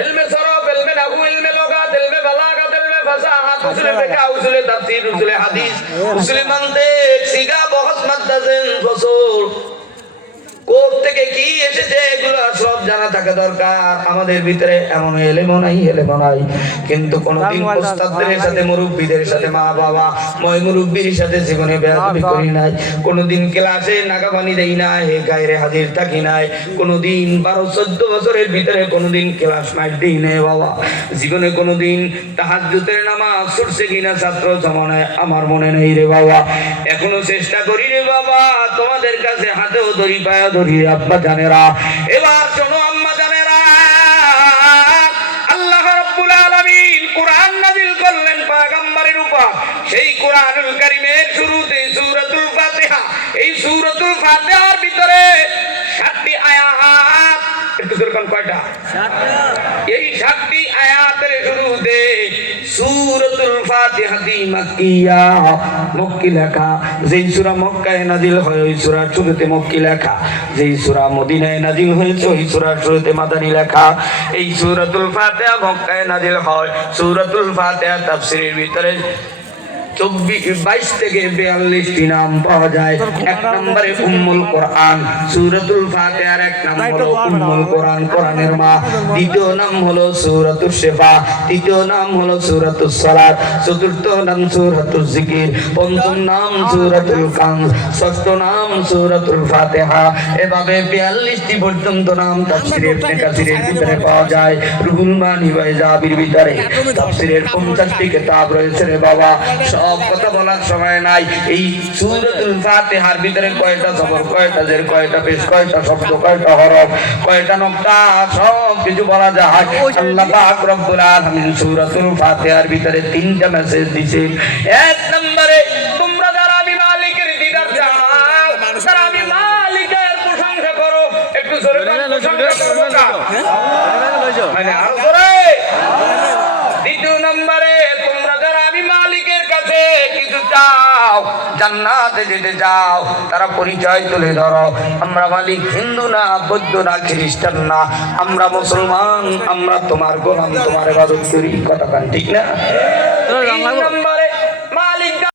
ইলমে সরফ, ইলমে নাহু, ইলমে লগাত, ইলমে বালাগাত, ইলমে ফাসাহাত, উসুলে ফিকহ, উসুলে তাফসীর, উসুলে হাদিস, উসুলে মানতিক, সিগা, বহস, মাদ্দাজিন, ফসল কোথ থেকে কি এসেছে এগুলো সব জানা থাকা দরকার। আমাদের ভিতরে এমন এলেমও নাই, কিন্তু কোনদিন উস্তাদদের সাথে, মুরব্বীদের সাথে, মা বাবা ময় মুরব্বীর সাথে জীবনে বেয়াদবি করি নাই, কোনদিন ক্লাসে নাগাবানি দেই নাই, গায়রে হাজির থাকি নাই, কোনদিন 12-14 বছরের ভিতরে কোনদিন ক্লাস মাইট দিই নাই বাবা। জীবনে কোনদিন তাহাজ্জুদের নামাজ পড়ছে কিনা ছাত্র জমানায় আমার মনে নেই রে বাবা। এখনো চেষ্টা করি রে বাবা, তোমাদের কাছে হাতেও ধরি, পায়া ধরি আব্বা জানেরা। এবার শোনো আম্মা জানেরা, আল্লাহ রাব্বুল আলামিন কোরআন নাযিল করলেন পয়গম্বরের উপর। সেই কোরআনুল কারীমের শুরুতে সূরাতুল ফাতিহা, এই সূরাতুল ফাতিহার ভিতরে 7টি আয়াত। একটু দেখুন কয়টা? 7টা। এই 7টি আয়াতের শুরুতে সূরাতুল ফাতিহা মাক্কিয়া, মক্কি লেখা। যেই সূরা মক্কায় নাযিল হয় ওই সূরার শুরুতে মক্কি লেখা, যেই সূরা মদিনায় নাযিল হয়েছে ওই সূরার শুরুতে মাদানী লেখা। এই সূরাতুল ফাতিহা মক্কায় নাযিল হয়। সূরাতুল ফাতিহা তাফসীরের ভিতরে 22 থেকে 42টি নাম পাওয়া যায়। এক নম্বরে উম্মুল কোরআন, সূরাতুল ফাতিহার এক নাম হলো উম্মুল কোরআন, কোরআনের মা। দ্বিতীয় নাম হলো সূরাতুশ শিফা, তৃতীয় নাম হলো সূরাতুস সালাত, চতুর্থ নাম সূরাতুজ জিকির, পঞ্চম নাম সূরাতুল কানজ, ষষ্ঠ নাম সূরাতুল ফাতিহা। এভাবে 42টি পর্যন্ত নাম তাফসীরের কাসিরের ভিতরে পাওয়া যায়। রুহুল মানি বাইজাবির ভিতরে তাফসীরের 50টি কিতাব রয়েছে রে বাবা। সব কথা বলার সময় নাই। এই সূরাতুল ফাতিহার ভিতরে কয়টা জবর, কয়টা জের, কয়টা পেশ, কয়টা শব্দ, কয়টা হরফ, কয়টা নকতা, সব কিছু বলা যায়। আল্লাহ পাক রব্বুল আলামিন সূরাতুল ফাতিহার ভিতরে 3টা মেসেজ দিয়েছেন। এক নম্বরে তোমরা যারা আমি মালিকের দিদার চাও, যারা আমি মালিকের প্রশংসা করো, একটু জোরে প্রশংসা করো না মানে আরো জোরে। দ্বিতীয় নম্বরে তোমরা যারা আমি মালিকের কাছে কিছু চাও, জান্নাতে যেতে চাও, তারা পরিচয় তুলে ধরো, আমরা মালিক হিন্দু না, বৌদ্ধ না, খ্রিস্টান না, আমরা মুসলমান, আমরা তোমার গোলাম, তোমার ইবাদত করি। কথা ঠিক না? 3 নম্বরে